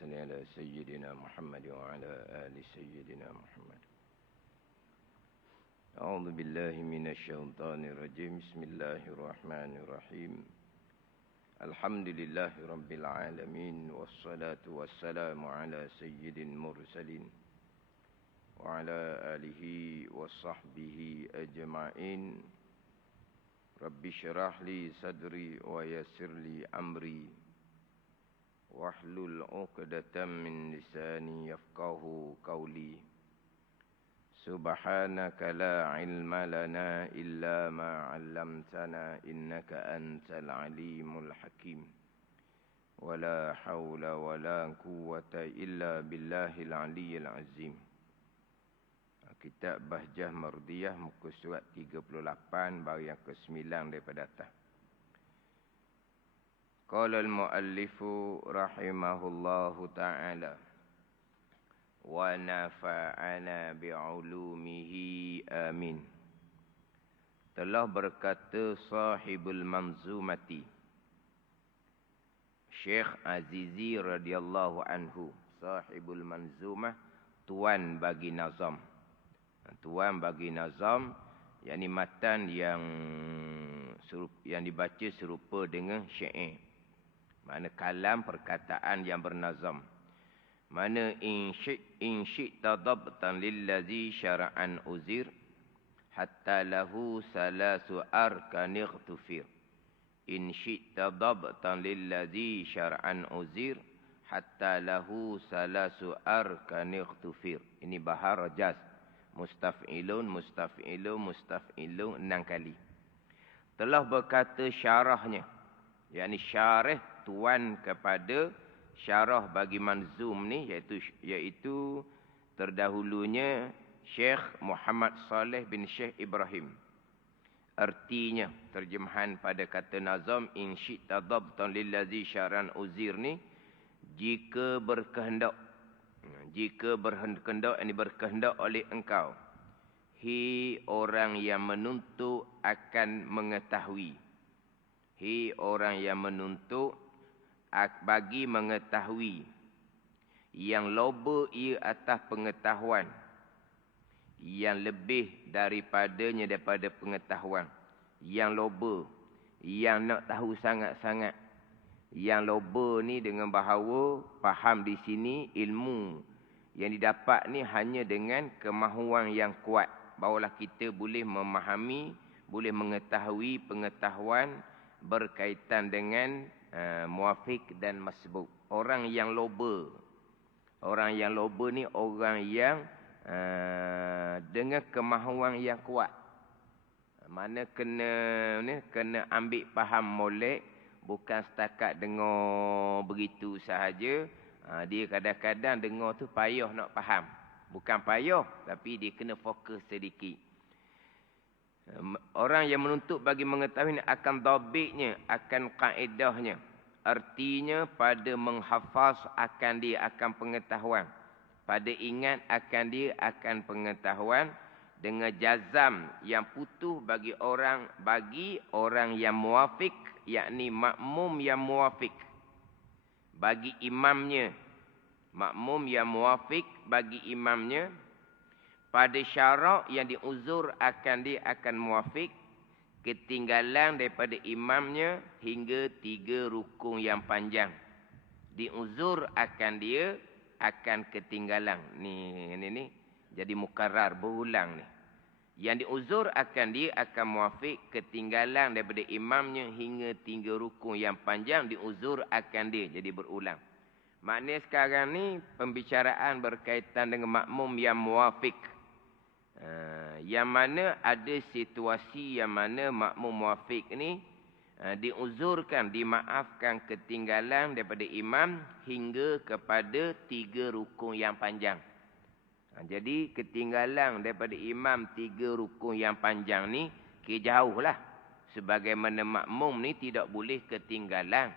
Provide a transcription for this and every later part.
صل على سيدنا محمد وعلى آل سيدنا محمد. أعوذ بالله من الشيطان الرجيم. بسم الله الرحمن الرحيم. الحمد لله رب العالمين، والصلاة والسلام على سيد المرسلين وعلى آله وصحبه أجمعين. رب اشرح لي صدري ويسر لي أمري واحلل عقدة من لساني يفقهوا قولي. سبحانك لا علم لنا إلا ما علمتنا إنك أنت العليم الحكيم. ولا حول ولا قوة إلا بالله العلي العظيم. Kitab Bahjah Mardiyah, muka surat 38, baris yang ke-9 daripada atas. Qala al-muallifu rahimahullahu ta'ala wa nafa'ana bi'ulumihi amin. Telah berkata sahibul manzumati, Syekh Azizi radhiyallahu anhu, sahibul manzumah, tuan bagi nazam. Tuan bagi nazam, yakni matan yang dibaca serupa dengan syair. Mana kalam perkataan yang bernazam. Mana in syi'ta dabtan lillazi syara'an uzir hatta lahu salasu arkan ightufir. In syi'ta dabtan lillazi syara'an uzir hatta lahu salasu arkan ightufir. Ini bahar rajaz. Mustaf'ilun, mustaf'ilun, mustaf'ilun 6 kali. Telah berkata syarahnya, yakni syarah tuan kepada syarah bagi manzum ni, iaitu terdahulunya Syekh Muhammad Saleh bin Syekh Ibrahim. Artinya, terjemahan pada kata nazam in syi'ta dabtan lillazi syar'an uzir ni, jika berkehendak ini berkehendak oleh engkau, hi orang yang menuntut akan mengetahui. Hi orang yang menuntut bagi mengetahui, yang loba ia atas pengetahuan, yang lebih daripadanya daripada pengetahuan, yang loba, yang nak tahu sangat-sangat. Yang loba ni dengan bahawa faham di sini ilmu yang didapat ni hanya dengan kemahuan yang kuat, barulah kita boleh memahami, boleh mengetahui pengetahuan berkaitan dengan muafiq dan masbuk. Orang yang loba ni orang yang dengan kemahuan yang kuat. Mana kena ambil faham molek, bukan setakat dengar begitu sahaja. Dia kadang-kadang dengar tu payah nak faham. Bukan payah, tapi dia kena fokus sedikit. Orang yang menuntut bagi mengetahui akan dhabitnya, akan kaedahnya. Artinya pada menghafaz akan dia akan pengetahuan. Pada ingat akan dia akan pengetahuan. Dengan jazam yang putus bagi orang yang muafiq, yakni makmum yang muafiq bagi imamnya. Makmum yang muafiq bagi imamnya pada syarak yang diuzur akan dia akan muafiq, ketinggalan daripada imamnya hingga 3 rukun yang panjang. Diuzur akan dia akan ketinggalan. Ni jadi mukarrar, berulang ni. Yang diuzur akan dia akan muafiq, ketinggalan daripada imamnya hingga 3 rukun yang panjang, diuzur akan dia. Jadi berulang. Maknanya sekarang ni pembicaraan berkaitan dengan makmum yang muafiq. Yang mana ada situasi yang mana makmum muafiq ni diuzurkan, dimaafkan ketinggalan daripada imam hingga kepada 3 rukun yang panjang. Jadi ketinggalan daripada imam 3 rukun yang panjang ni jauh lah. Sebagaimana makmum ni tidak boleh ketinggalan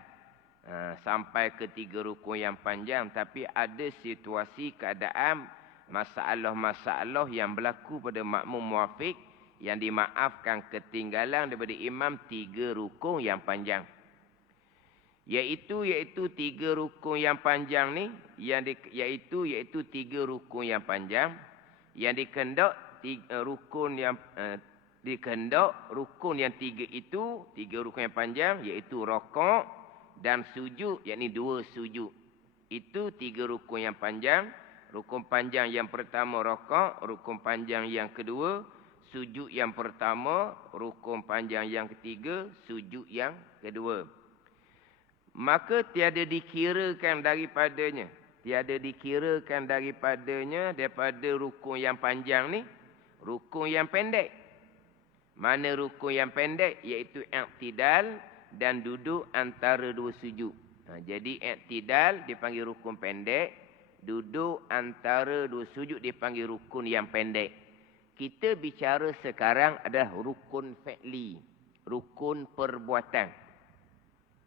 sampai ke 3 rukun yang panjang. Tapi ada situasi keadaan masalah-masalah yang berlaku pada makmum muafiq yang dimaafkan ketinggalan daripada imam 3 rukun yang panjang. Iaitu 3 rukun yang panjang ni, iaitu 3 rukun yang panjang yang dikehendak rukun yang 3 itu, 3 rukun yang panjang iaitu rakaat dan sujud, yakni 2 sujud. Itu 3 rukun yang panjang. Rukun panjang yang pertama rakaat, rukun panjang yang kedua sujud yang pertama, rukun panjang yang ketiga sujud yang kedua. Maka tiada dikirakan daripadanya daripada rukun yang panjang ni, rukun yang pendek. Mana rukun yang pendek? Iaitu i'tidal dan duduk antara 2 sujud. Jadi i'tidal dipanggil rukun pendek, duduk antara 2 sujud dipanggil rukun yang pendek. Kita bicara sekarang adalah rukun fi'li, rukun perbuatan.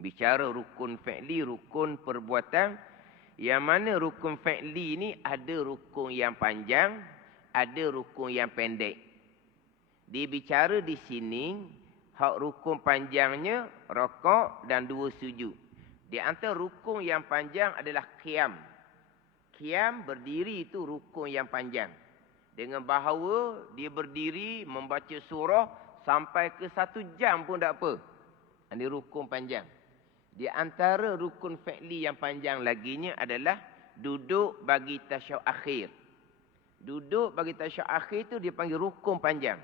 Bicara rukun fi'li, rukun perbuatan. Yang mana rukun fi'li ni ada rukun yang panjang, ada rukun yang pendek. Dibicara di sini, hak rukun panjangnya rakaat dan 2 sujud. Di antara rukun yang panjang adalah qiyam. Qiyam berdiri itu rukun yang panjang. Dengan bahawa dia berdiri membaca surah sampai ke 1 jam pun tak apa. Ini rukun panjang. Di antara rukun fi'li yang panjang laginya adalah duduk bagi tasyahud akhir. Duduk bagi tasyahud akhir itu dia panggil rukun panjang.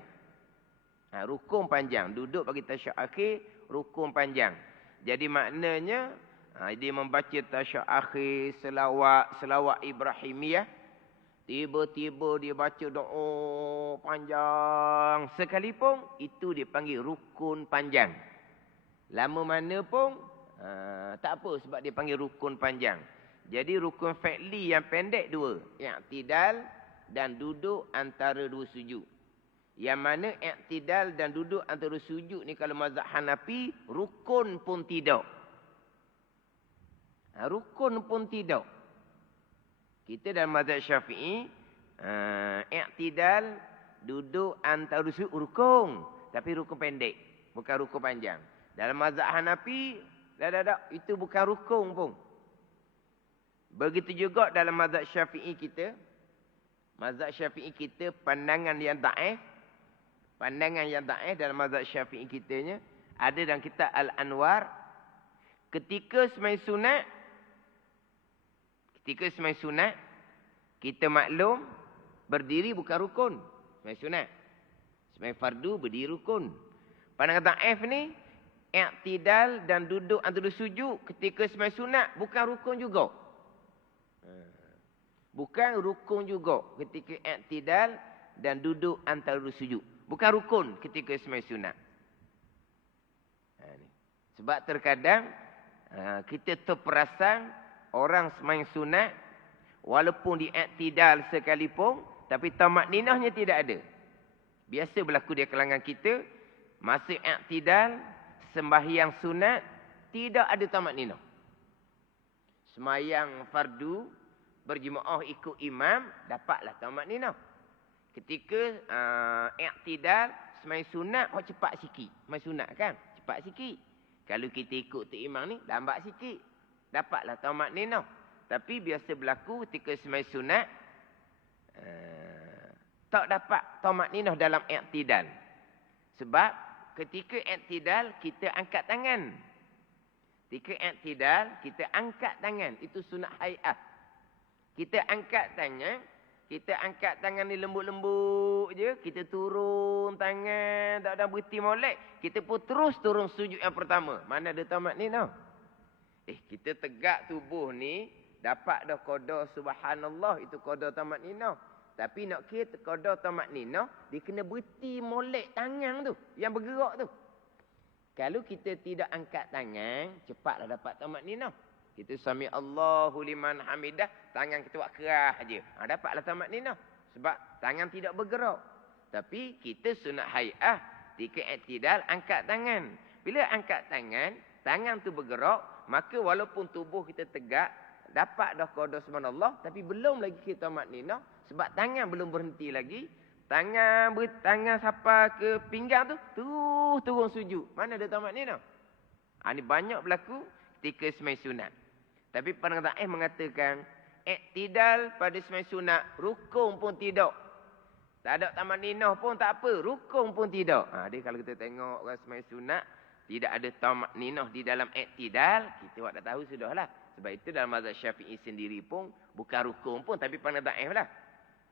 Rukun panjang. Duduk bagi tasyahud akhir, rukun panjang. Jadi maknanya, dia membaca tasyahud akhir, selawat Ibrahimiyah. Tiba-tiba dia baca doa panjang sekalipun, itu dia panggil rukun panjang. Lama mana pun, tak apa sebab dia panggil rukun panjang. Jadi rukun fi'li yang pendek 2. I'tidal dan duduk antara 2 sujud. Yang mana i'tidal dan duduk antara 2 sujud ni kalau mazhab Hanafi, rukun pun tidak. Rukun pun tidak. Kita dalam mazhab Syafi'i, i'tidal duduk antara 2 sujud rukun. Tapi rukun pendek. Bukan rukun panjang. Dalam mazhab Hanafi, itu bukan rukun pun. Begitu juga dalam mazhab Syafi'i kita. Mazhab Syafi'i kita pandangan yang daif. Pandangan yang daif dalam mazhab Syafi'i kitanya. Ada dalam kitab Al-Anwar. Ketika sembahyang sunat, kita maklum berdiri bukan rukun. Sembahyang sunat. Sembahyang fardu berdiri rukun. Pandangan daif ni, i'tidal dan duduk antara sujud ketika sembahyang sunat bukan rukun juga. Bukan rukun juga ketika i'tidal dan duduk antara sujud. Bukan rukun ketika sembahyang sunat. Sebab terkadang kita terperasan orang sembahyang sunat walaupun di i'tidal sekalipun tapi tamakninahnya tidak ada. Biasa berlaku di kalangan kita, masa i'tidal sembahyang sunat tidak ada tamakninah. Sembahyang fardu berjemaah ikut imam dapatlah tamakninah. Ketika i'tidal sembahyang sunat cepat sikit. Sembahyang sunat kan cepat sikit. Kalau kita ikut tu imam ni lambat sikit. Dapatlah tamakninah. Tapi biasa berlaku ketika sembahyang sunat tak dapat tamakninah dalam i'tidal. Sebab ketika i'tidal kita angkat tangan. Ketika i'tidal kita angkat tangan. Itu sunat hay'ah. Kita angkat tangan ni lembut-lembut je. Kita turun tangan, tak ada berhenti molek. Kita pun terus turun sujud yang pertama. Mana ada tamakninah? Kita tegak tubuh ni, dapat dah qada subhanallah, itu qada tamakninah. Tapi nak kira qada tamakninah, dia kena berhenti molek tangan tu, yang bergerak tu. Kalau kita tidak angkat tangan, cepatlah dapat tamakninah. Kita sami Allahu liman hamidah, tangan kita buat kerah je. Dapatlah tamakninah. Sebab tangan tidak bergerak. Tapi kita sunat hay'ah, ketika i'tidal angkat tangan. Bila angkat tangan, tangan tu bergerak, maka walaupun tubuh kita tegak, dapat dah qada subhanallah, tapi belum lagi kita tamakninah. Sebab tangan belum berhenti lagi. Tangan sampai ke pinggang tu, turun sujud. Mana ada tamakninah? Ini banyak berlaku. ketika semai sunat. Tapi para mengatakan, iktidal pada semai sunat, rukun pun tidak. Tak ada tamanninah pun tak apa, rukun pun tidak. Dia kalau kita tengok orang semai sunat, tidak ada tamanninah di dalam iktidal, kita dah tahu sudahlah. Sebab itu dalam mazhab Syafi'i sendiri pun, bukan rukun pun, tapi pandang daif lah.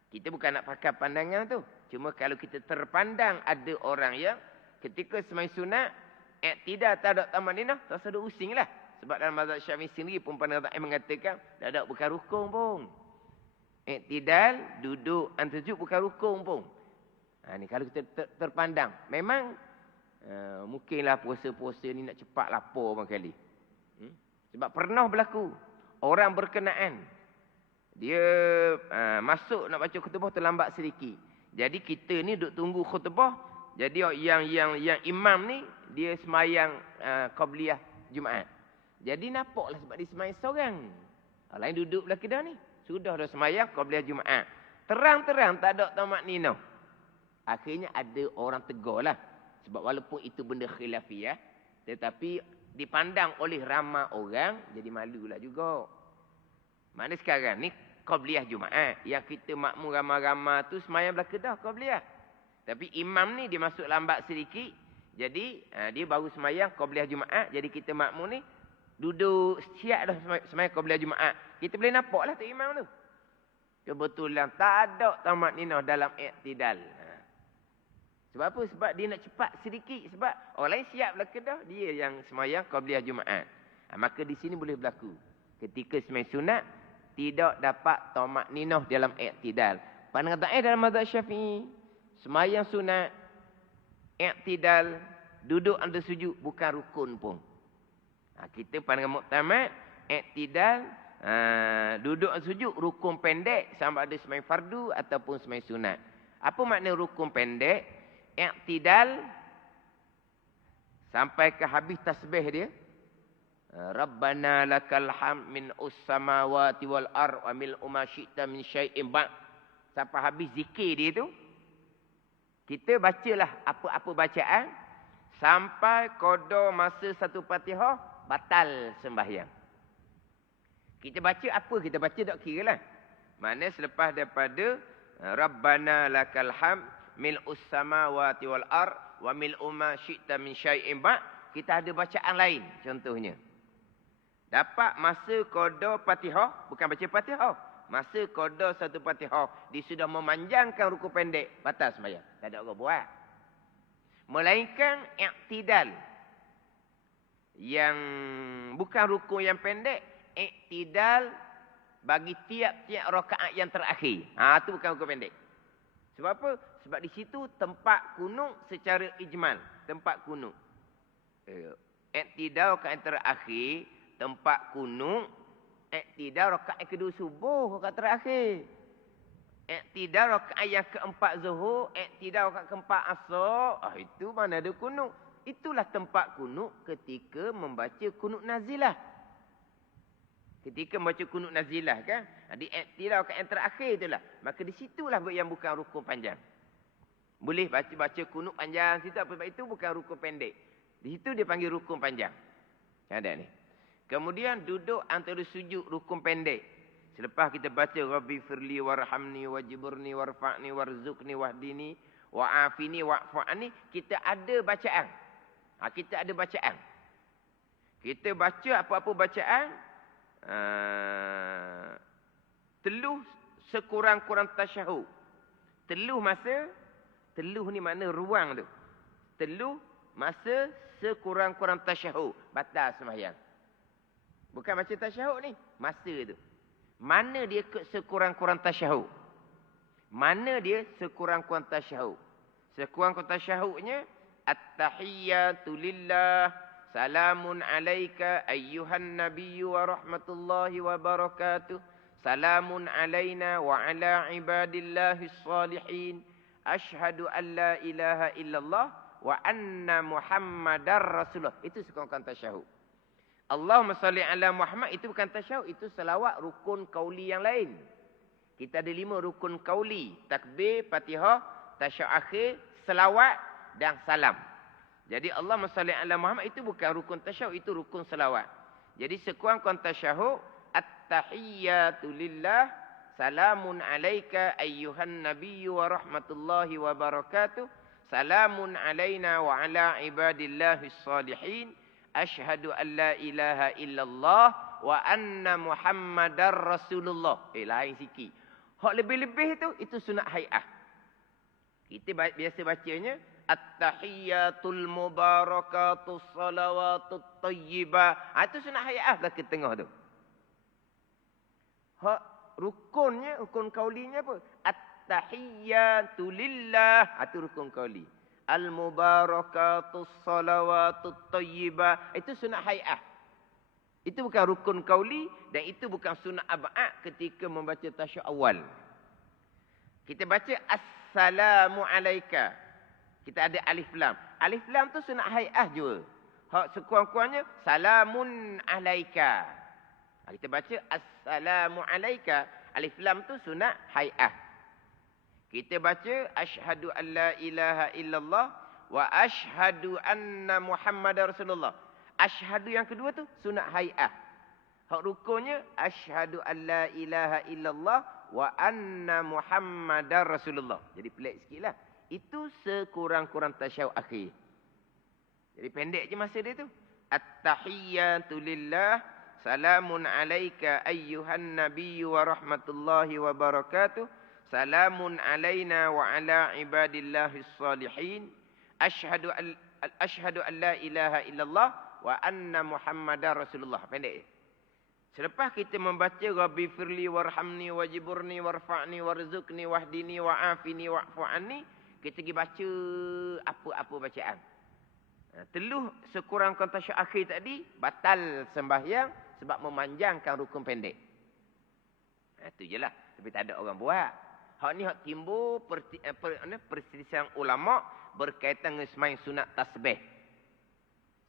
Kita bukan nak pakai pandangan tu. Cuma kalau kita terpandang ada orang yang ketika semai sunat, iktidal tak ada tamanninah, tak ada using lah. Sebab dalam mazhab Syafi'i sendiri pun pandang daif mengatakan, tak ada bukan rukun pun. Iktidal, duduk, antarjud bukan rukun pun. Ni kalau kita terpandang. Memang, mungkinlah puasa-puasa ni nak cepat lapor barangkali. Sebab pernah berlaku. Orang berkenaan. Dia masuk nak baca khutbah terlambat sedikit. Jadi kita ni duduk tunggu khutbah. Jadi yang imam ni, dia semayang qabliyah Jumaat. Jadi nampaklah sebab dia semayang seorang. Orang lain duduk belah kedah ni. Sudah dah semayang qabliyah Jumaat. Terang-terang tak ada tamakninah. Akhirnya ada orang tegur lah. Sebab walaupun itu benda khilafiyah. Tetapi dipandang oleh ramai orang. Jadi malulah juga. Mana sekarang ni qabliyah Jumaat. Yang kita makmum ramai-ramai tu semayang belah kedah qabliyah. Tapi imam ni dia masuk lambat sedikit. Jadi dia baru semayang qabliyah Jumaat. Jadi kita makmum ni duduk siap dah semayang qabliyah Jumaat. Kita boleh nampak lah tu imam tu. Kebetulan tak ada tamakninah dalam iktidal. Sebab apa? Sebab dia nak cepat sedikit. Sebab orang lain siap belah kedah. Dia yang semayang qabliyah Jumaat. Maka di sini boleh berlaku. Ketika semayang sunat, tidak dapat tamakninah dalam iktidal. Pandangan ta'ih dalam mazhab Syafi'i. Semayang sunat, iktidal, duduk anda sujud, bukan rukun pun. Kita pandangan muktamad, iktidal, duduk anda sujud, rukun pendek, sama ada semayang fardu ataupun semayang sunat. Apa makna rukun pendek? Iktidal, sampai ke habis tasbih dia. Rabbana lakal hamd min us-samawati wal ard wa mil ma syi'ta min syai'in ba'. Sampai habis zikir dia tu. Kita bacalah apa-apa bacaan sampai qada masa satu Fatihah batal sembahyang. Kita baca apa kita baca tak kiralah. Maknanya selepas daripada Rabbana lakal hamd mil'us samawati wal ard wa mil'u ma syi'ta min syai'in ba', kita ada bacaan lain contohnya. Dapat masa qada Fatihah, bukan baca Fatihah. Masa qada satu Fatihah, dia sudah memanjangkan rukun pendek, batal sembahyang. Tak ada orang buat. Melainkan iktidal. Yang bukan rukun yang pendek, iktidal bagi tiap-tiap rakaat yang terakhir. Itu bukan rukun pendek. Sebab apa? Sebab di situ tempat kunut secara ijmal. Tempat kunut. Iktidal rakaat yang terakhir, tempat kunut. Iktidal rakaat yang kedua subuh, rakaat terakhir. Iktidal rakaat yang keempat zuhur, iktidal rakaat keempat asar. Itu mana ada kunut. Itulah tempat kunut ketika membaca kunut nazilah. Ketika membaca kunut nazilah kan. Di iktidal rakaat yang terakhir itulah. Maka di situlah yang bukan rukun panjang. Boleh baca kunut panjang situ, sebab itu bukan rukun pendek. Di situ dia panggil rukun panjang. Ada ni. Kemudian duduk antara sujud rukun pendek. Selepas kita baca Rabbi firli warhamni wajburni warfa'ni warzuqni wahdini wa'afini wa'fa'ani, kita ada bacaan. Kita ada bacaan. Kita baca apa-apa bacaan, teluh sekurang-kurang tasyahud. Teluh masa, teluh ni makna ruang tu. Teluh masa sekurang-kurang tasyahud. Batal sembahyang. Bukan baca tasyahud ni. Masa tu. Mana dia sekurang-kurang tasyahud? Mana dia sekurang-kurang tasyahud? Sekurang-kurang tasyahudnya. At-tahiyyatu lillah. Salamun alaika ayyuhan nabiyyu wa rahmatullahi wa barakatuh. Salamun alaina wa ala ibadillahis salihin. Ashhadu an la ilaha illallah wa anna muhammadar rasulullah. Itu sekurang-kurang tasyahud. Allahumma salli ala Muhammad, itu bukan tasyahud, itu selawat rukun qauli yang lain. Kita ada 5 rukun qauli. Takbir, Fatihah, tasyahud akhir, selawat dan salam. Jadi Allahumma salli ala Muhammad itu bukan rukun tasyahud, itu rukun selawat. Jadi sekurang-kurang tasyahud, at-tahiyyatu lillah, salamun alaika ayyuhan nabiyyu wa rahmatullahi wa barakatuh, salamun alaina wa ala ibadillahis salihin, asyhadu an la ilaha illallah wa anna muhammadar rasulullah. Lain sikit. Hak lebih-lebih itu sunat hai'ah. Kita biasa bacanya at-tahiyyatul mubarakatus salawatut thayyibah. Itu sunat hai'ah dah ke tengah tu. Hak rukunnya, rukun kaulinya apa? At-tahiyyatu lillah. Itu rukun kauli. Al-mubarakatus salawatut thayyibah. Itu sunat hai'ah. Itu bukan rukun kauli dan itu bukan sunat ab'ad ketika membaca tasyahud awal. Kita baca assalamu alaika. Kita ada alif lam. Alif lam tu sunat hai'ah juga. Hak sekurang-kurangnya salamun alaika. Kita baca assalamu alaika. Alif lam tu sunat hai'ah. Kita baca asyhadu an la ilaha illallah wa asyhadu anna muhammadar rasulullah. Asyhadu yang kedua tu sunat hai'ah. Hak rukunnya asyhadu an la ilaha illallah wa anna muhammadar rasulullah. Jadi pelik sikitlah. Itu sekurang-kurang tasyahud akhir. Jadi pendek je masa dia tu. At-tahiyyatu lillah, salamun alaika ayyuhan nabiyyu wa rahmatullahi wa barakatuh, salamun alaina wa ala ibadillahis salihin, asyhadu an la ilaha illallah wa anna muhammadar rasulullah. Pendek je. Selepas kita membaca Rabbi firli warhamni wajiburni warfa'ni warzuqni wahdini wa'afini wa'fu anni, kita pergi baca apa-apa bacaan. Teluh sekurang-kurang tasyahud akhir tadi batal sembahyang sebab memanjangkan rukun pendek. Itu je lah. Tapi tak ada orang buat. Hak ni hak timbul perselisihan ulama berkaitan dengan semain sunat tasbih.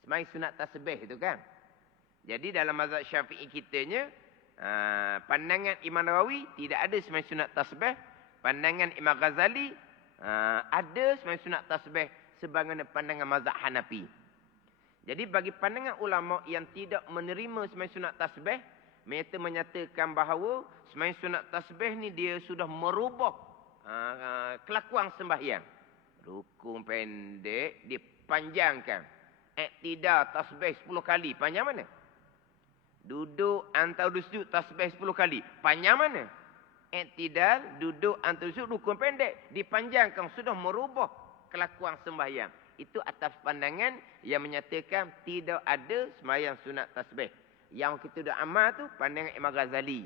Semain sunat tasbih itu kan. Jadi dalam mazhab Syafi'i kitanya, pandangan Imam Nawawi tidak ada semain sunat tasbih. Pandangan Imam Ghazali ada semain sunat tasbih sebagaimana pandangan mazhab Hanafi. Jadi bagi pandangan ulama yang tidak menerima semain sunat tasbih, mereka menyatakan bahawa semain sunat tasbih ni dia sudah merubah kelakuan sembahyang. Rukun pendek dipanjangkan. Iktidal tasbih 10 kali, panjang mana? Duduk antara sujud tasbih 10 kali, panjang mana? Iktidal, duduk antara sujud, rukun pendek dipanjangkan, sudah merubah kelakuan sembahyang. Itu atas pandangan yang menyatakan tidak ada sembahyang sunat tasbih. Yang kita dah amal tu pandangan Imam Ghazali.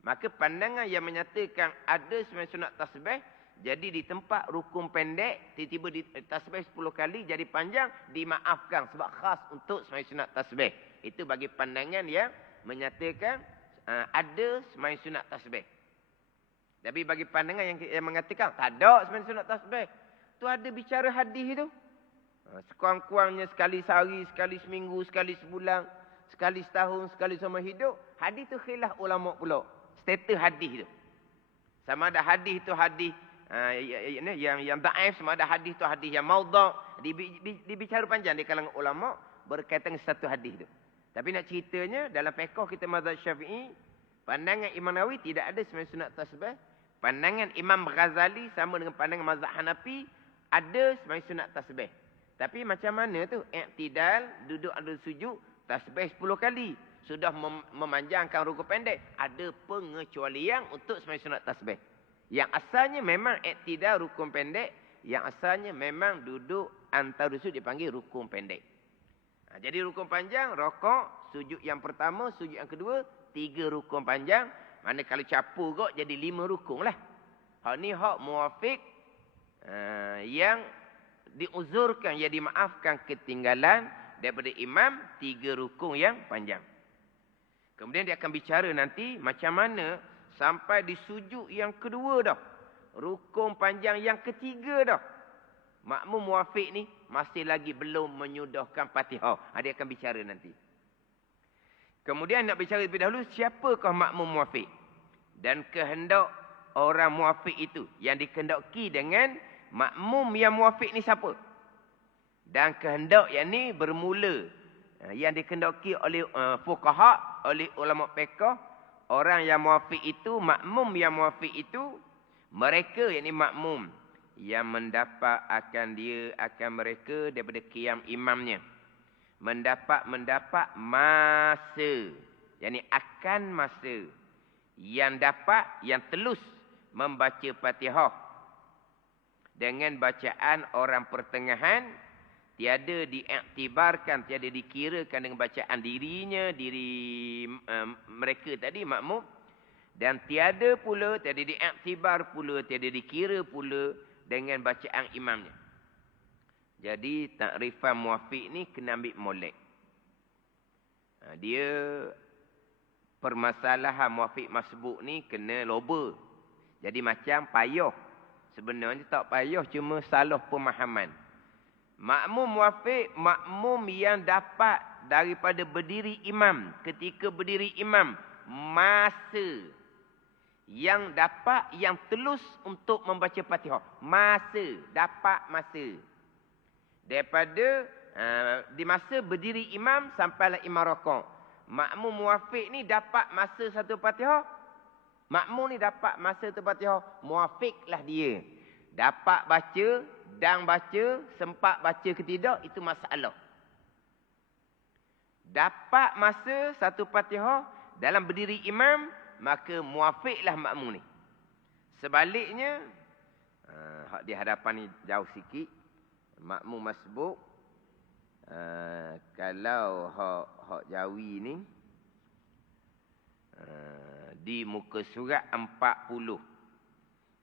Maka pandangan yang menyatakan ada sembahyang sunat tasbih, jadi di tempat rukun pendek tiba-tiba di tasbih 10 kali jadi panjang, dimaafkan sebab khas untuk sembahyang sunat tasbih. Itu bagi pandangan yang menyatakan ada sembahyang sunat tasbih. Tapi bagi pandangan yang mengatakan tak ada sembahyang sunat tasbih, tu ada bicara hadis itu. Sekurang-kurangnya sekali sehari, sekali seminggu, sekali sebulan, sekali setahun, sekali seumur hidup. Hadis tu khilaf ulama pula. Status hadis tu. Sama ada hadis tu hadis yang dhaif, sama ada hadis tu hadis yang maudhu'. Dibicara panjang di kalangan ulama berkaitan dengan satu hadis tu. Tapi nak ceritanya dalam fiqh kita mazhab Syafi'i, pandangan Imam Nawawi tidak ada sembahyang sunat tasbih. Pandangan Imam Ghazali sama dengan pandangan mazhab Hanafi, ada sembahyang sunat tasbih. Tapi macam mana tu? Iktidal, duduk ada sujud, tasbih 10 kali. Sudah memanjangkan rukun pendek. Ada pengecualian untuk sembahyang sunat tasbih. Yang asalnya memang iktidal rukun pendek. Yang asalnya memang duduk antara sujud dipanggil rukun pendek. Jadi rukun panjang, rokok, sujud yang pertama, sujud yang kedua, 3 rukun panjang. Mana kalau capur kot jadi 5 rukun lah. Hak ni hak muwafiq yang diuzurkan, yang dimaafkan ketinggalan daripada imam 3 rukun yang panjang. Kemudian dia akan bicara nanti macam mana sampai di sujud yang kedua dah. Rukun panjang yang ketiga dah. Makmum muwafiq ni masih lagi belum menyudahkan Fatihah. Dia akan bicara nanti. Kemudian nak bicara lebih dahulu siapakah makmum muwafiq. Dan kehendak orang muwafiq itu. Yang dikehendaki dengan makmum yang muwafiq ni siapa. Dan kehendak yang ni bermula yang dikendaki oleh fuqaha, oleh ulama fiqh, orang yang muafiq itu, makmum yang muafiq itu, mereka yakni makmum yang mendapat akan mereka daripada qiyam imamnya. Mendapat masa, yakni akan masa yang dapat, yang telus membaca Fatihah dengan bacaan orang pertengahan, tiada diiktibarkan, tiada dikirakan dengan bacaan diri mereka tadi makmum, dan tiada diiktibar pula, tiada dikira pula dengan bacaan imamnya. Jadi takrifan muafiq ni kena ambil molek. Dia permasalahan muafiq masbuk ni kena loba. Jadi macam payah. Sebenarnya tak payah, cuma salah pemahaman. Makmum muafiq, makmum yang dapat daripada berdiri imam. Ketika berdiri imam, masa yang dapat, yang telus untuk membaca Fatihah. Dapat masa. Daripada di masa berdiri imam sampailah imam rakaat. Makmum muafiq ni dapat masa satu Fatihah. Makmum ni dapat masa satu Fatihah. Muafiqlah dia. Dapat baca, dan baca, sempat baca ke tidak, itu masalah. Dapat masa satu Fatihah dalam berdiri imam, maka muafiqlah makmum ni. Sebaliknya, di hadapan ni jauh sikit. Makmum masbuk, kalau hak Jawi ni, di muka surat 40.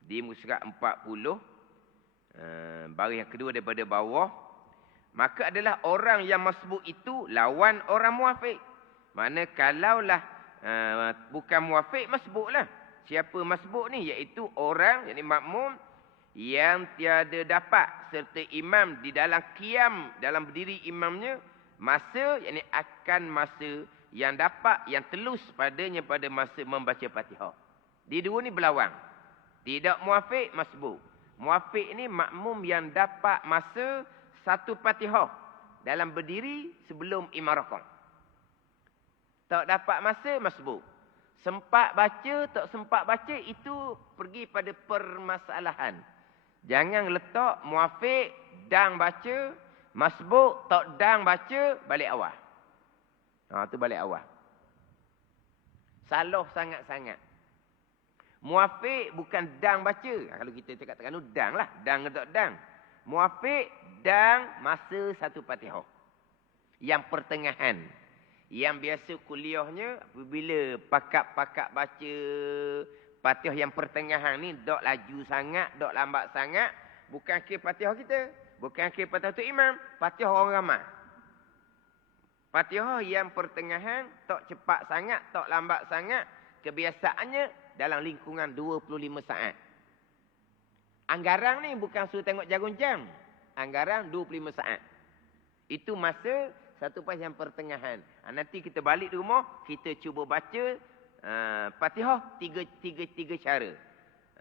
Di muka surat 40, baris yang kedua daripada bawah, maka adalah orang yang masbuk itu lawan orang muafiq. Mana kalaulah bukan muafiq, masbuklah. Siapa masbuk ni? Iaitu orang, yakni makmum yang tiada dapat serta imam di dalam qiyam, dalam berdiri imamnya, masa, yakni akan masa yang dapat, yang telus padanya pada masa membaca Fatihah. Di dua ni berlawan. Tidak muafiq, masbuk. Muafiq ni makmum yang dapat masa satu Fatihah dalam berdiri sebelum imam rakaat. Tak dapat masa, masbuk. Sempat baca, tak sempat baca, itu pergi pada permasalahan. Jangan letak muafiq, dang baca, masbuk, tak dang baca, balik awal. Itu balik awal. Salah sangat-sangat. Muafiq bukan dang baca. Kalau kita cakap tekan tu, dang lah. Dang tak dang. Muafiq, dang masa satu Fatihah. Yang pertengahan. Yang biasa kuliahnya, apabila pakak-pakak baca Fatihah yang pertengahan ni, dok laju sangat, dok lambat sangat. Bukan kira Fatihah kita. Bukan kira Fatihah tu imam. Fatihah orang ramai. Fatihah yang pertengahan, tak cepat sangat, tak lambat sangat. Kebiasaannya dalam lingkungan 25 saat. Anggaran ni bukan suruh tengok jarum jam. Anggaran 25 saat. Itu masa satu pas yang pertengahan. Nanti kita balik di rumah, kita cuba baca Fatihah tiga cara.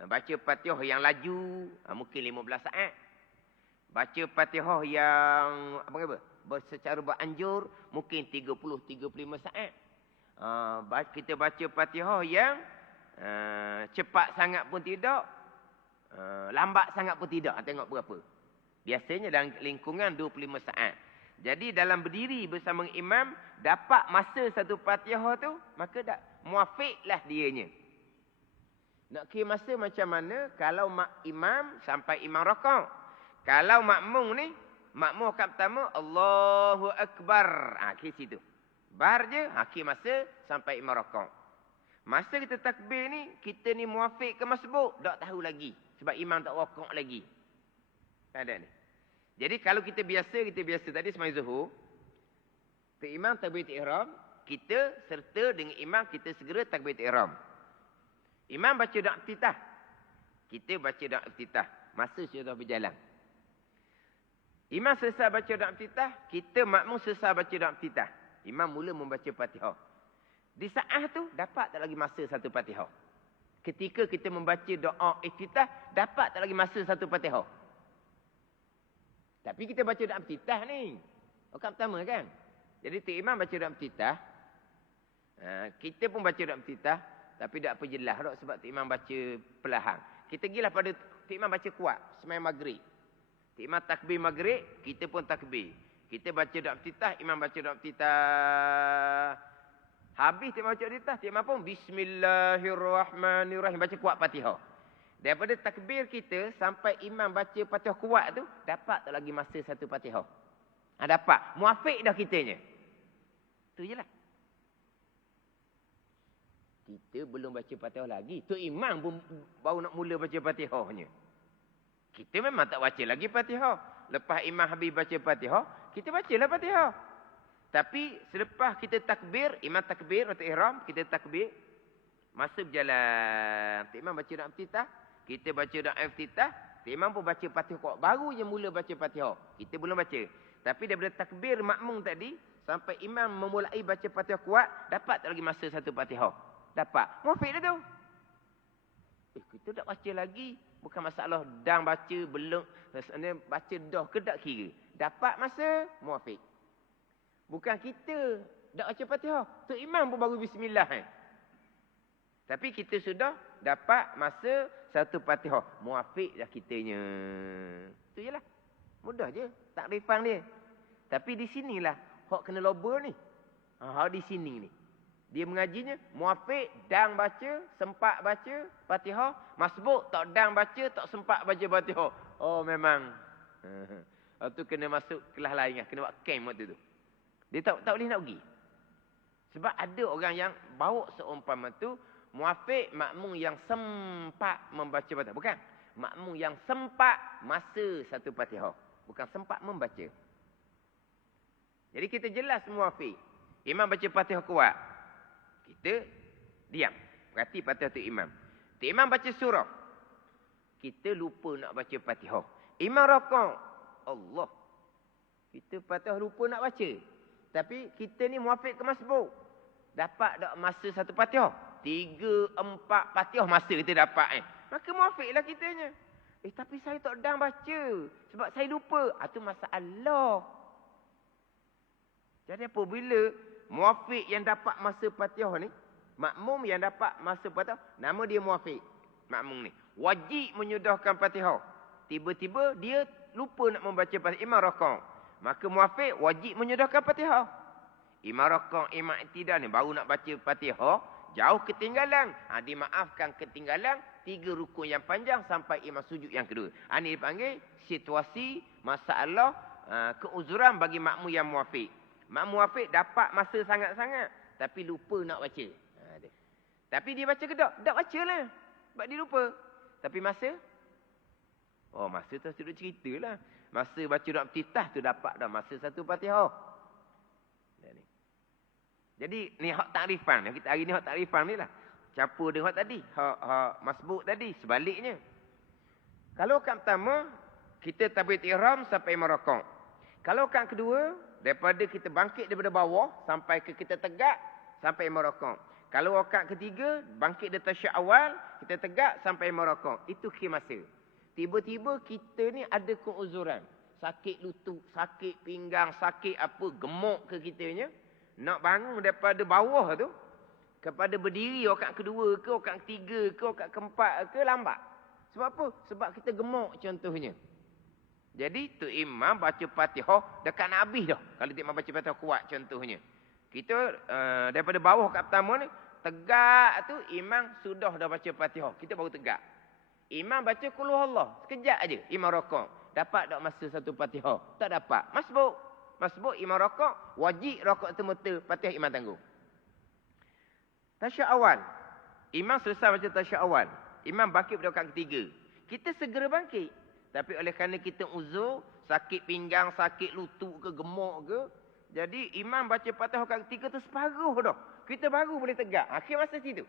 Baca Fatihah yang laju, mungkin 15 saat. Baca Fatihah yang secara beranjur, mungkin 30-35 saat. Kita baca Fatihah yang cepat sangat pun tidak, lambat sangat pun tidak. Tengok berapa. Biasanya dalam lingkungan 25 saat. Jadi dalam berdiri bersama imam, dapat masa satu Fatihah tu, maka dah muafiqlah dianya. Nak kira masa macam mana? Kalau imam sampai imam rakaat. Kalau makmum ni, makmum rakaat pertama, Allahu Akbar. Kira situ. Bar je, kira masa sampai imam rakaat. Masa kita takbir ni, kita ni muafiq ke masbuk? Tak tahu lagi. Sebab imam tak rakaat lagi. Tak ada ni. Jadi kalau kita biasa tadi sembahyang zuhur, imam takbiratul ihram, kita serta dengan imam, kita segera takbiratul ihram. Imam baca doa iftitah, kita baca doa iftitah. Masa sudah berjalan. Imam selesai baca doa iftitah, kita makmum selesai baca doa iftitah. Imam mula membaca Fatihah. Di saat tu dapat tak lagi masa satu Fatihah. Ketika kita membaca doa iftitah, dapat tak lagi masa satu Fatihah. Tapi kita baca doa iftitah ni. Rakaat pertama kan? Jadi tu imam baca dalam iftitah. Kita pun baca dalam iftitah. Tapi tak apa jelas tak sebab tu imam baca perlahan. Kita gilah pada tu imam baca kuat. Sembahyang maghrib. Tu imam takbir maghrib. Kita pun takbir. Kita baca dalam iftitah. Imam baca dalam iftitah. Habis tu imam baca dalam iftitah. Tu imam pun Bismillahirrahmanirrahim. Baca kuat Fatihah. Daripada takbir kita sampai imam baca Fatihah kuat tu. Dapat tak lagi masa satu Fatihah? Dapat. Muafiq dah kitanya. Tu je lah. Kita belum baca Fatihah lagi. Tu imam pun baru nak mula baca Fatihahnya. Kita memang tak baca lagi Fatihah. Lepas imam habis baca Fatihah, kita bacalah Fatihah. Tapi selepas kita takbir, imam takbir atau ihram, kita takbir. Masa berjalan. Tu imam baca dalam iftitah. Kita baca dalam iftitah. Tu imam pun baca Fatihah kuat. Baru je mula baca Fatihah. Kita belum baca. Tapi daripada takbir makmum tadi, sampai imam memulai baca Fatihah kuat, dapat tak lagi masa satu Fatihah? Dapat. Muafiq dah tu. Kita tak baca lagi. Bukan masalah dah baca, belum. Baca dah ke tak kira. Dapat masa, muafiq. Bukan kita dah baca Fatihah. Tu imam pun baru bismillah. Tapi kita sudah dapat masa satu Fatihah. Muafiq dah kitanya. Tu je lah. Mudah je. Takrifan dia. Tapi di sinilah. Hak kena loba ni. Hak di sini ni. Dia mengajinya, muafiq, dang baca, sempat baca, Fatihah. Masbuk, tak dang baca, tak sempat baca Fatihah. Oh, memang. Itu kena masuk kelas lain. Kena buat camp waktu tu. Dia tak boleh nak pergi. Sebab ada orang yang bawa seumpama tu, muafiq, makmum yang sempat membaca Fatihah. Bukan. Makmum yang sempat masa satu Fatihah. Bukan sempat membaca. Jadi kita jelas muafiq. Imam baca Fatihah kuat. Kita diam. Perhati Fatihah tu imam. Tu imam baca surah. Kita lupa nak baca Fatihah. Imam rakaat. Allah. Kita Fatihah lupa nak baca. Tapi kita ni muafiq ke masbuk. Dapat tak masa satu Fatihah? 3, 4 Fatihah masa kita dapat. Maka muafiqlah kitanya. Tapi saya tak sedang baca. Sebab saya lupa. Itu masalah. Jadi apabila muafiq yang dapat masa Fatihah ni, makmum yang dapat masa Fatihah, nama dia muafiq. Makmum ni wajib menyudahkan Fatihah. Tiba-tiba dia lupa nak membaca Fatihah, imam rakaat. Maka muafiq wajib menyudahkan Fatihah. Imam rakaat, imam i'tidal ni baru nak baca Fatihah, jauh ketinggalan. Dimaafkan ketinggalan 3 rukun yang panjang sampai imam sujud yang kedua. Ini dipanggil situasi masalah keuzuran bagi makmum yang muafiq. Makmum muafiq dapat masa sangat-sangat. Tapi lupa nak baca. Tapi dia baca ke tak? Tak baca lah. Sebab dia lupa. Tapi masa? Oh, masa tu sudah cerita lah. Masa baca dalam iftitah tu dapat dah masa satu Fatihah. Jadi ni hak takrifan. Kita hari ni hak takrifan ni lah. Campur dengan hak tadi. Hak masbuk tadi. Sebaliknya. Kalau kat pertama, kita takbir ihram sampai imam rakaat. Kalau kat kedua, daripada kita bangkit daripada bawah sampai ke kita tegak sampai imam rakaat. Kalau rakaat ketiga, bangkit dari tasyahud awal, kita tegak sampai imam rakaat. Itu kira masa. Tiba-tiba kita ni ada keuzuran. Sakit lutut, sakit pinggang, sakit apa, gemuk ke kitanya. Nak bangun daripada bawah tu, kepada berdiri rakaat kedua ke, rakaat ketiga ke, rakaat keempat ke, lambat. Sebab apa? Sebab kita gemuk contohnya. Jadi tu imam baca Fatihah dekat nak habis dah. Kalau dia baca Fatihah kuat contohnya. Kita daripada bawah kat pertama ni tegak tu imam sudah dah baca Fatihah. Kita baru tegak. Imam baca qul huwallah sekejap aja imam rakaat. Dapat tak masa satu Fatihah? Tak dapat. Masbuk. Masbuk imam rakaat, wajib rakaat semata Fatihah imam tangguh. Tasyahud awal. Imam selesai baca tasyahud awal. Imam bangkit pada rakaat ketiga. Kita segera bangkit. Tapi oleh kerana kita uzur, sakit pinggang, sakit lutut ke, gemuk ke, jadi imam baca Fatihah rakaat ketiga tu separuh dah. Kita baru boleh tegak. Akhir masa situ.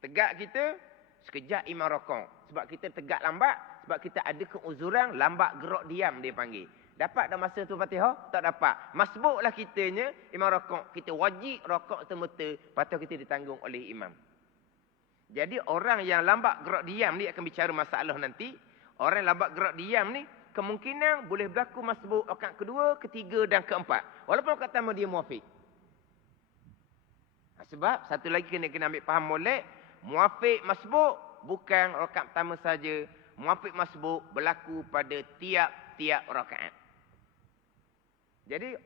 Tegak kita, sekejap imam rakaat. Sebab kita tegak lambat, sebab kita ada keuzuran, lambat gerak diam dia panggil. Dapat dah masa tu Fatihah? Tak dapat. Masbuklah kitanya, imam rakaat. Kita wajib rakaat semata, Fatihah kita ditanggung oleh imam. Jadi orang yang lambat gerak diam ni akan bicara masalah nanti. Orang yang lambat gerak diam ni, kemungkinan boleh berlaku masbuk rakaat kedua, ketiga dan keempat. Walaupun rakaat pertama dia muafiq. Sebab satu lagi kena ambil faham molek, muafiq masbuk bukan rakaat pertama saja. Muafiq masbuk berlaku pada tiap-tiap rakaat. Jadi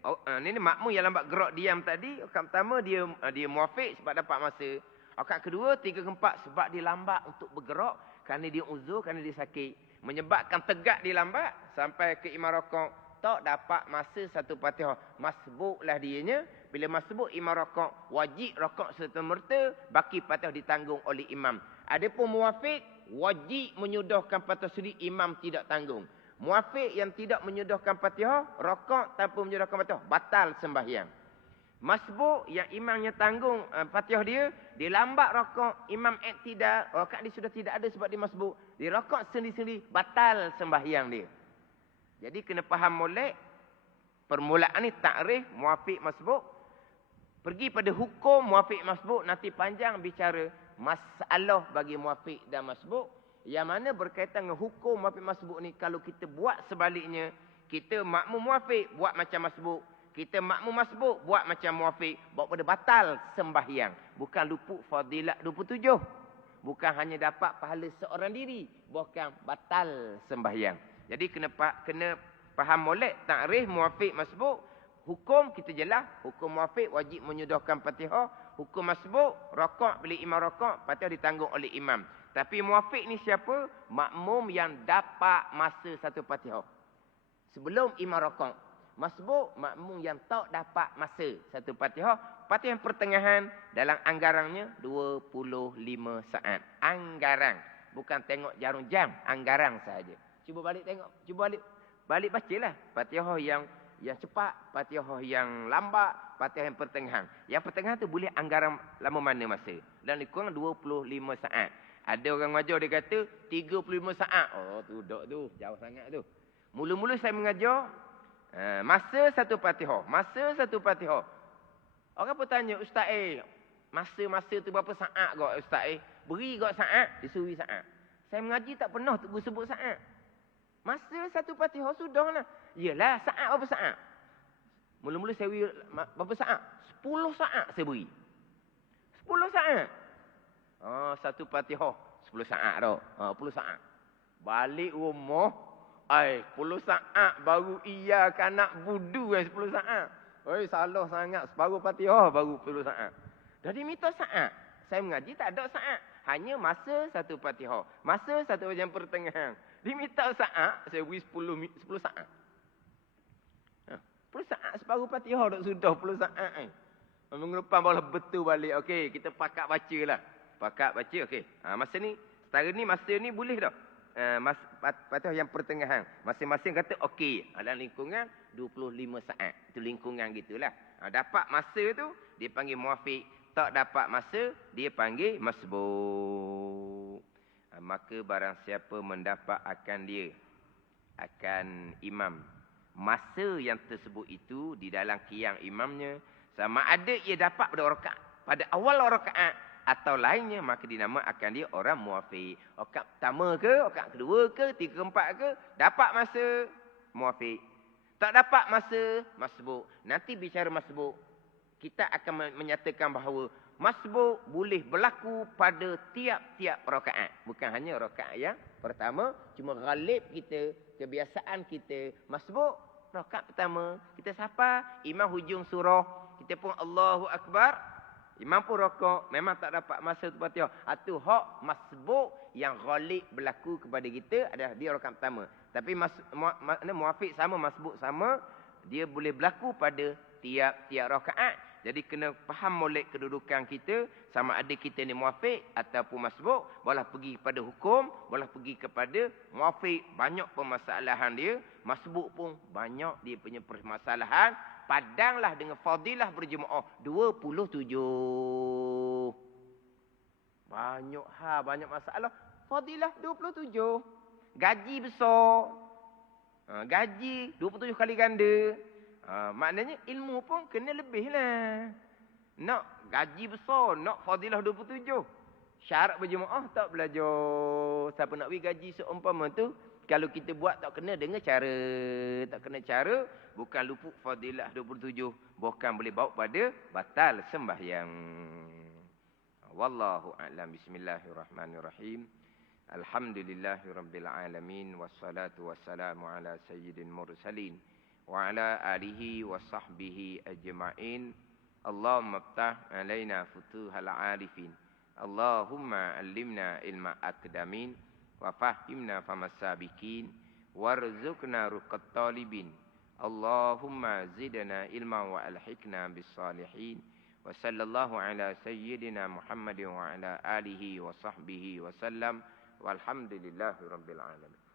ini makmum yang lambat gerak diam tadi, rakaat pertama dia muafiq sebab dapat masa. Rakaat kedua, tiga keempat sebab dia lambat untuk bergerak kerana dia uzur, kerana dia sakit. Menyebabkan tegak dia lambat sampai ke imam rakaat tak dapat masa satu Fatihah. Masbuklah dianya. Bila masbuk imam rakaat, wajib rakaat serta-merta, baki Fatihah ditanggung oleh imam. Adapun muafiq, wajib menyudahkan Fatihah sendiri, imam tidak tanggung. Muafiq yang tidak menyudahkan Fatihah, rakaat tanpa menyudahkan Fatihah, batal sembahyang. Masbuk yang imamnya tanggung Fatihah dia lambat rakaat, imam iktidal, rakaat dia sudah tidak ada sebab dia masbuk. Dia rakaat sendiri-sendiri, batal sembahyang dia. Jadi kena faham molek, permulaan ni takrif muafiq masbuk. Pergi pada hukum muafiq masbuk, nanti panjang bicara masalah bagi muafiq dan masbuk. Yang mana berkaitan dengan hukum muafiq masbuk ni, kalau kita buat sebaliknya, kita makmum muafiq buat macam masbuk. Kita makmum masbuk buat macam muafiq, bawa pada batal sembahyang. Bukan luput fadilat 27. Bukan hanya dapat pahala seorang diri, bukan batal sembahyang. Jadi kena faham molek takrif muafiq masbuk. Hukum kita jelas, hukum muafiq wajib menyudahkan Fatihah. Hukum masbuk, rakaat bila imam rakaat, Fatihah ditanggung oleh imam. Tapi muafiq ni siapa? Makmum yang dapat masa satu Fatihah sebelum imam rakaat. Masbuk, makmum yang tak dapat masa satu Fatihah. Fatihah yang pertengahan dalam anggarannya 25 saat. Anggaran. Bukan tengok jarum jam, anggaran sahaja. Cuba balik tengok, balik bacalah. Fatihah yang cepat, Fatihah yang lambat, Fatihah yang pertengahan. Yang pertengahan tu boleh anggaran lama mana masa. Dan lebih kurang 25 saat. Ada orang mengajar dia kata 35 saat. Oh tu dok tu, jauh sangat tu. Mula-mula saya mengajar masa satu Fatihah, masa satu Fatihah. Orang pun tanya, Ustaz masa tu berapa saat kau Ustaz Beri kau saat, disuruh saat. Saya mengaji tak pernah sebut saat. Masa satu Fatihah sudahlah. Yalah, saat berapa saat? Mula-mula saya beri berapa saat? 10 saat saya beri. 10 saat. Satu Fatihah 10 saat dah. 10 saat. Balik rumah, 10 saat baru iya kanak budu 10 saat. Salah sangat. Separuh Fatihah baru 10 saat. Jadi minta saat. Saya mengaji tak ada saat. Hanya masa satu Fatihah. Masa satu yang pertengahan. Dia minta saat, saya beri 10 saat. 10 saat separuh Fatihah dah sudah 10 saat. Minggu depan barulah betul balik. Okey, kita pakat baca lah. Pakat baca, okey. Masa ni, setara ni, masa ni boleh dah. Fatihah yang pertengahan. Masing-masing kata okey. Dalam lingkungan 25 saat. Itu lingkungan gitulah. Dapat masa tu, dia panggil muafiq. Tak dapat masa, dia panggil masbuk. Maka barang siapa mendapat akan imam. Masa yang tersebut itu di dalam qiyam imamnya. Sama ada ia dapat pada awal rakaat atau lainnya, maka dinama akan dia orang muafiq. Rakaat pertama ke, rakaat kedua ke, tiga keempat ke, dapat masa muafiq. Tak dapat masa masbuk. Nanti bicara masbuk, kita akan menyatakan bahawa masbuk boleh berlaku pada tiap-tiap rakaat. Bukan hanya rakaat yang pertama. Cuma ghalib kita, kebiasaan kita, masbuk rakaat pertama. Kita sapa, imam hujung surah. Kita pun Allahu Akbar. Imam pun rakaat. Memang tak dapat masa tu Fatihah. Itu hak masbuk yang ghalib berlaku kepada kita adalah dia rakaat pertama. Tapi muafiq sama, masbuk sama. Dia boleh berlaku pada tiap-tiap rakaat. Jadi kena faham molek kedudukan kita. Sama ada kita ni muafiq ataupun masbuk. Boleh pergi kepada hukum. Boleh pergi kepada muafiq. Banyak permasalahan dia. Masbuk pun banyak dia punya permasalahan. Padanglah dengan fadilah berjemaah 27. Banyak masalah. Fadilah 27. Gaji besar. Gaji 27 kali ganda. Maknanya ilmu pun kena lebih lah. Nak gaji besar, nak fadilah 27. Syarat berjemaah tak belajar. Siapa nak bagi gaji seumpama tu, kalau kita buat tak kena dengan cara. Tak kena cara, bukan luput fadilah 27. Bukan boleh bawa pada batal sembahyang. Wallahu a'lam. Bismillahirrahmanirrahim. Alhamdulillahirabbil alamin wassalatu wassalamu ala sayyidil mursalin wa ala alihi wa sahbihi ajma'in. Allahumma iftah alaina futuhal arifin. Allahumma allimna ilma akdamin wa fahimna famas sabiqin warzuqna ruqat talibin. Allahumma zidna ilma wa alhiqna bis salihin. Wa sallallahu ala sayyidina Muhammadin wa ala alihi wa sahbihi wa sallam. Walhamdulillahi rabbil alamin.